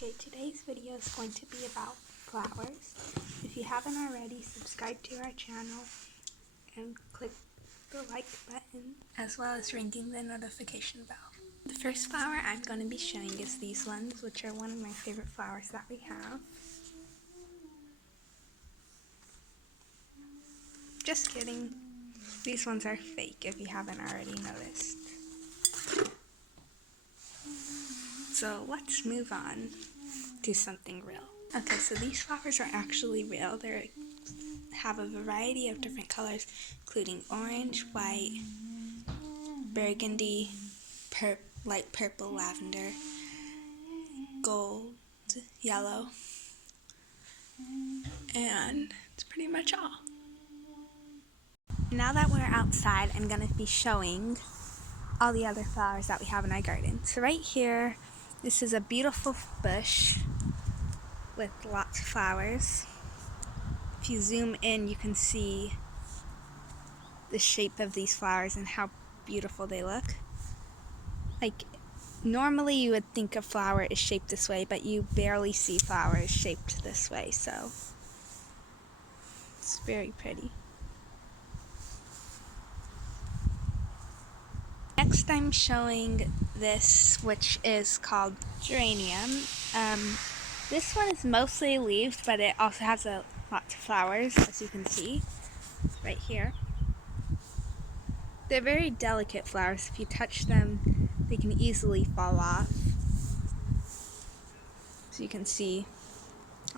Okay, today's video is going to be about flowers. If you haven't already, subscribe to our channel and click the like button, as well as ringing the notification bell. The first flower I'm going to be showing is these ones, which are one of my favorite flowers that we have. Just kidding. These ones are fake if you haven't already noticed. So let's move on to something real. Okay, so these flowers are actually real. They have a variety of different colors, including orange, white, burgundy, light purple, lavender, gold, yellow, and that's pretty much all. Now that we're outside, I'm going to be showing all the other flowers that we have in our garden. So right here, this is a beautiful bush with lots of flowers. If you zoom in, you can see the shape of these flowers and how beautiful they look. Like, normally you would think a flower is shaped this way, but you barely see flowers shaped this way, so it's very pretty. Next I'm showing this, which is called geranium. This one is mostly leaves, but it also has lots of flowers, as you can see right here. They're very delicate flowers. If you touch them, they can easily fall off. So you can see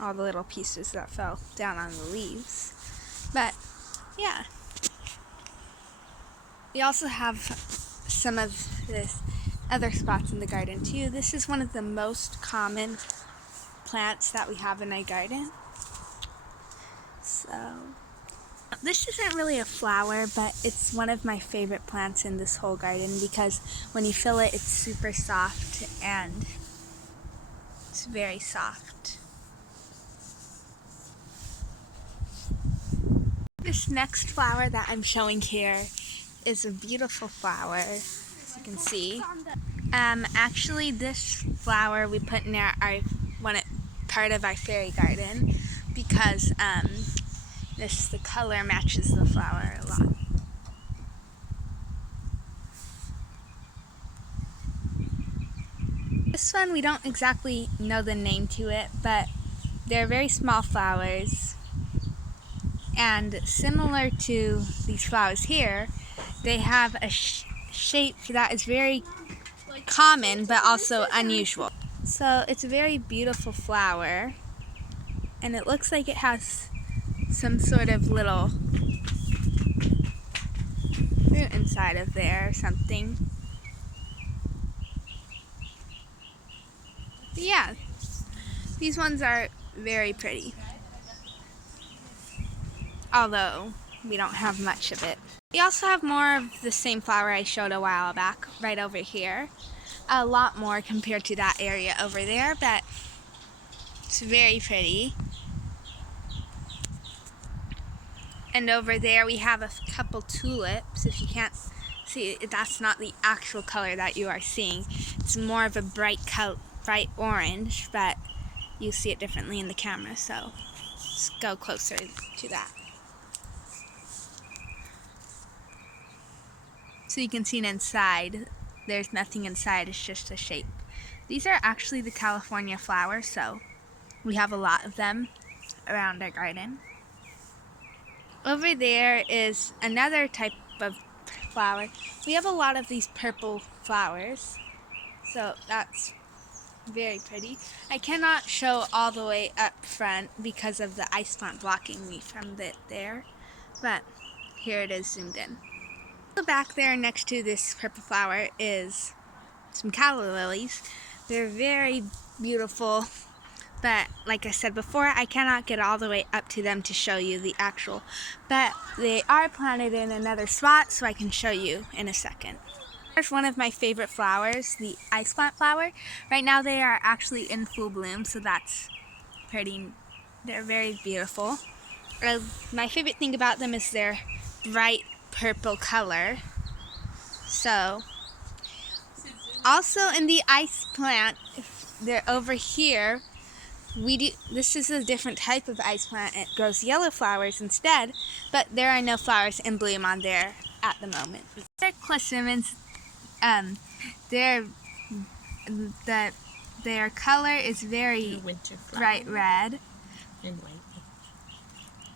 all the little pieces that fell down on the leaves. But yeah, we also have some of this other spots in the garden too. This is one of the most common plants that we have in our garden. So this isn't really a flower, but it's one of my favorite plants in this whole garden because when you feel it, it's super soft and it's very soft. This next flower that I'm showing here is a beautiful flower, as you can see. Actually, this flower we put in part of our fairy garden because the color matches the flower a lot. This one, we don't exactly know the name to it, but they're very small flowers. And similar to these flowers here, they have a shape that is very common but also unusual. So it's a very beautiful flower, and it looks like it has some sort of little fruit inside of there or something. But yeah, these ones are very pretty, although we don't have much of it. We also have more of the same flower I showed a while back right over here. A lot more compared to that area over there, but it's very pretty. And over there we have a couple tulips. If you can't see, that's not the actual color that you are seeing. It's more of a bright orange, but you see it differently in the camera, so let's go closer to that. So you can see inside, there's nothing inside, it's just a shape. These are actually the California flowers, so we have a lot of them around our garden. Over there is another type of flower. We have a lot of these purple flowers, so that's very pretty. I cannot show all the way up front because of the ice plant blocking me from there, but here it is zoomed in. Back there next to this purple flower is some calla lilies. They're very beautiful, but like I said before, I cannot get all the way up to them to show you the actual, but they are planted in another spot, so I can show you in a second. Here's one of my favorite flowers, the ice plant flower. Right now they are actually in full bloom, so that's pretty. They're very beautiful. My favorite thing about them is their bright purple color. So also in the ice plant they're over here. This is a different type of ice plant. It grows yellow flowers instead, but there are no flowers in bloom on there at the moment. They're clissamens. Their color is very bright red, and white.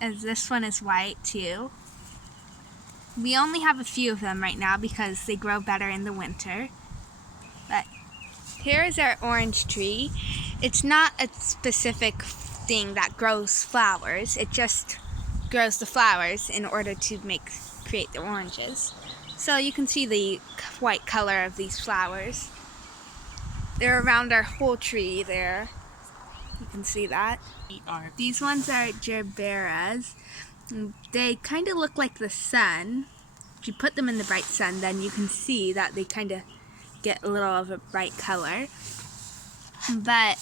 as this one is white too. We only have a few of them right now because they grow better in the winter. But here is our orange tree. It's not a specific thing that grows flowers. It just grows the flowers in order to create the oranges. So you can see the white color of these flowers. They're around our whole tree there. You can see that. These ones are gerberas. They kind of look like the sun. If you put them in the bright sun, then you can see that they kind of get a little of a bright color. But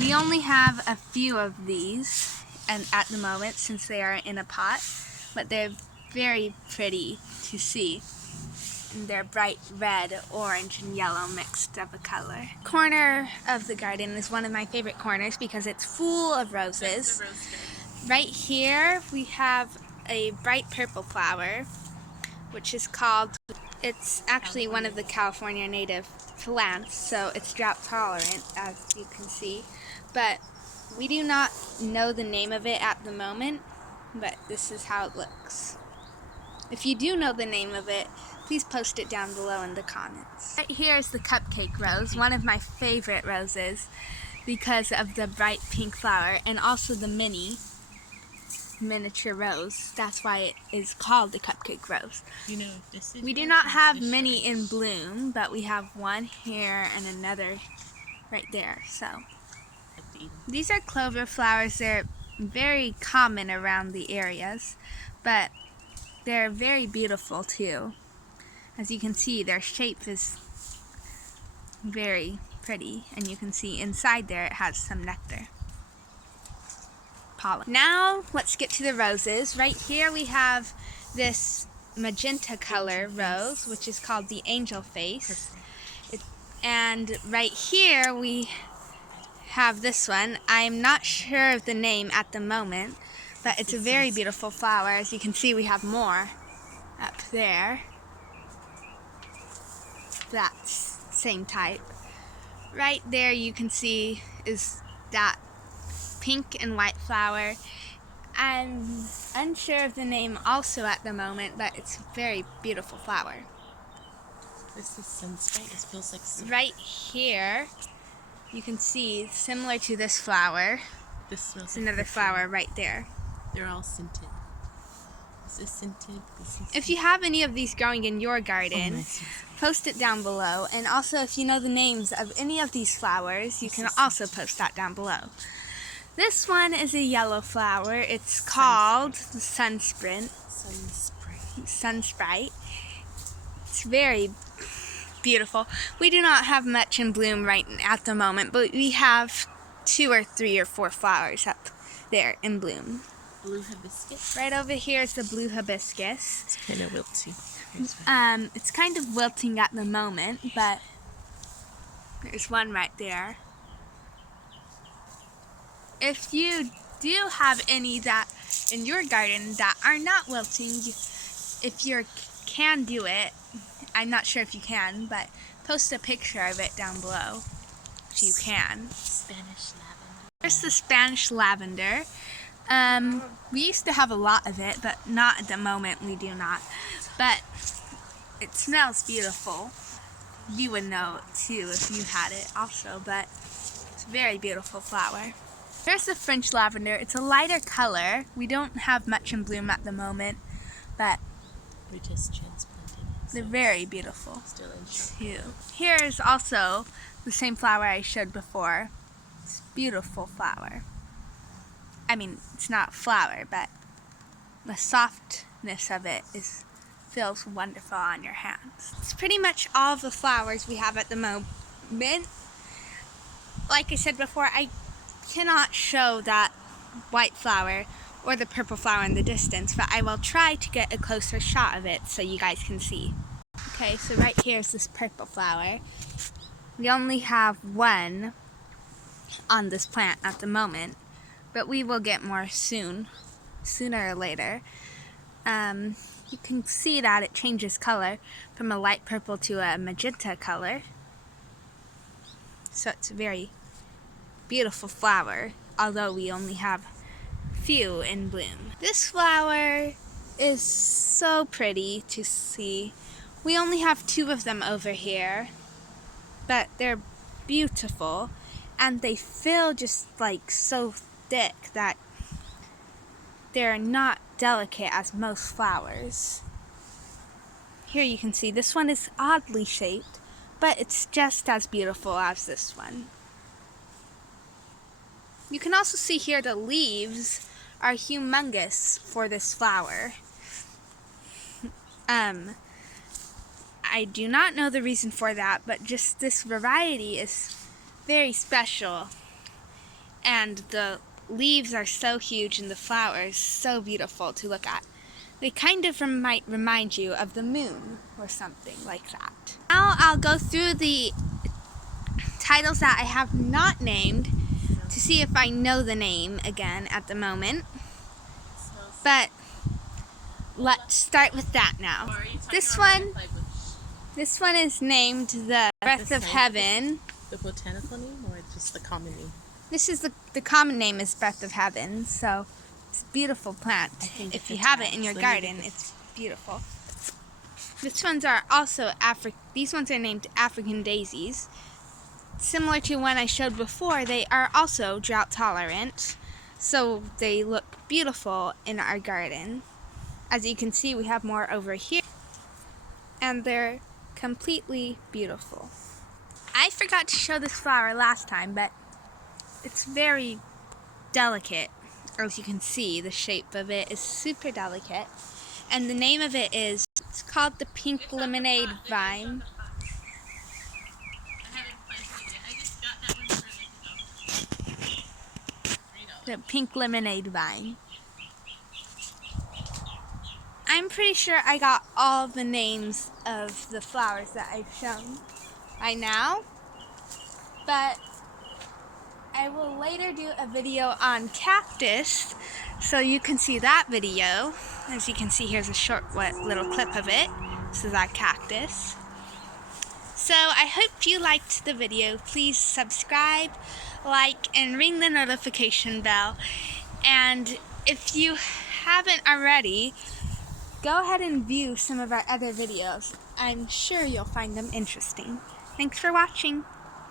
we only have a few of these and at the moment since they are in a pot, but they're very pretty to see. And they're bright red, orange, and yellow mixed of a color. Corner of the garden is one of my favorite corners because it's full of roses. Right here we have a bright purple flower, which is called, it's actually one of the California native plants, so it's drought tolerant, as you can see. But we do not know the name of it at the moment, but this is how it looks. If you do know the name of it, please post it down below in the comments. Right here is the cupcake rose, one of my favorite roses because of the bright pink flower and also the miniature rose. That's why it is called the cupcake rose. You know, this is we do not have many in bloom, but we have one here and another right there. So these are clover flowers. They're very common around the areas, but they're very beautiful too. As you can see, their shape is very pretty, and you can see inside there it has some nectar. Pollen. Now let's get to the roses. Right here we have this magenta color rose, which is called the angel face. And right here we have this one. I'm not sure of the name at the moment, but it's a very beautiful flower. As you can see, we have more up there. That's same type. Right there you can see is that pink and white flower. I'm unsure of the name also at the moment, but it's a very beautiful flower. This is sunspot. It feels like sun. Right here you can see, similar to this flower, This smells another flower right there. They're all scented. This is scented. This is If you have any of these growing in your garden, post it down below. And also, if you know the names of any of these flowers, you can also post that down below. This one is a yellow flower. It's called the Sunsprite. It's very beautiful. We do not have much in bloom right at the moment, but we have 2 or 3 or 4 flowers up there in bloom. Blue hibiscus. Right over here is the blue hibiscus. It's kind of wilty. It's kind of wilting at the moment, but there's one right there. If you do have any that in your garden that are not wilting, if you can do it, I'm not sure if you can, but post a picture of it down below if you can. Spanish lavender. Here's the Spanish lavender. We used to have a lot of it, but not at the moment. We do not. But it smells beautiful. You would know it too if you had it also, but it's a very beautiful flower. Here's the French lavender. It's a lighter color. We don't have much in bloom at the moment, but We're just transplanting it. they're very beautiful Still in shock. too. Here is also the same flower I showed before. It's a beautiful flower. I mean, it's not a flower, but the softness of it feels wonderful on your hands. It's pretty much all of the flowers we have at the moment. Like I said before, I cannot show that white flower or the purple flower in the distance, but I will try to get a closer shot of it so you guys can see. Okay, so right here is this purple flower. We only have one on this plant at the moment, but we will get more soon, sooner or later. You can see that it changes color from a light purple to a magenta color. So it's a very beautiful flower, although we only have few in bloom. This flower is so pretty to see. We only have 2 of them over here, but they're beautiful, and they feel just like so thick that they're not delicate as most flowers. Here you can see this one is oddly shaped, but it's just as beautiful as this one. You can also see here the leaves are humongous for this flower. I do not know the reason for that, but just this variety is very special. And the leaves are so huge and the flowers so beautiful to look at. They kind of might remind you of the moon or something like that. Now I'll go through the titles that I have not named to see if I know the name again at the moment. But let's start with that now. This one is named the Breath of Heaven. The botanical name or just the common name? This is the common name is Breath of Heaven, so it's a beautiful plant. If you have it in your garden, it's beautiful. These ones are named African daisies. Similar to one I showed before, they are also drought tolerant, so they look beautiful in our garden. As you can see, we have more over here, and they're completely beautiful. I forgot to show this flower last time, but it's very delicate. As you can see, the shape of it is super delicate. And the name of it is, it's called the Pink Lemonade Vine. The Pink Lemonade Vine. I'm pretty sure I got all the names of the flowers that I've shown by now, but I will later do a video on cactus, so you can see that video. As you can see, here's a short little clip of it. This is our cactus. So I hope you liked the video. Please subscribe, like, and ring the notification bell. And if you haven't already, go ahead and view some of our other videos. I'm sure you'll find them interesting. Thanks for watching.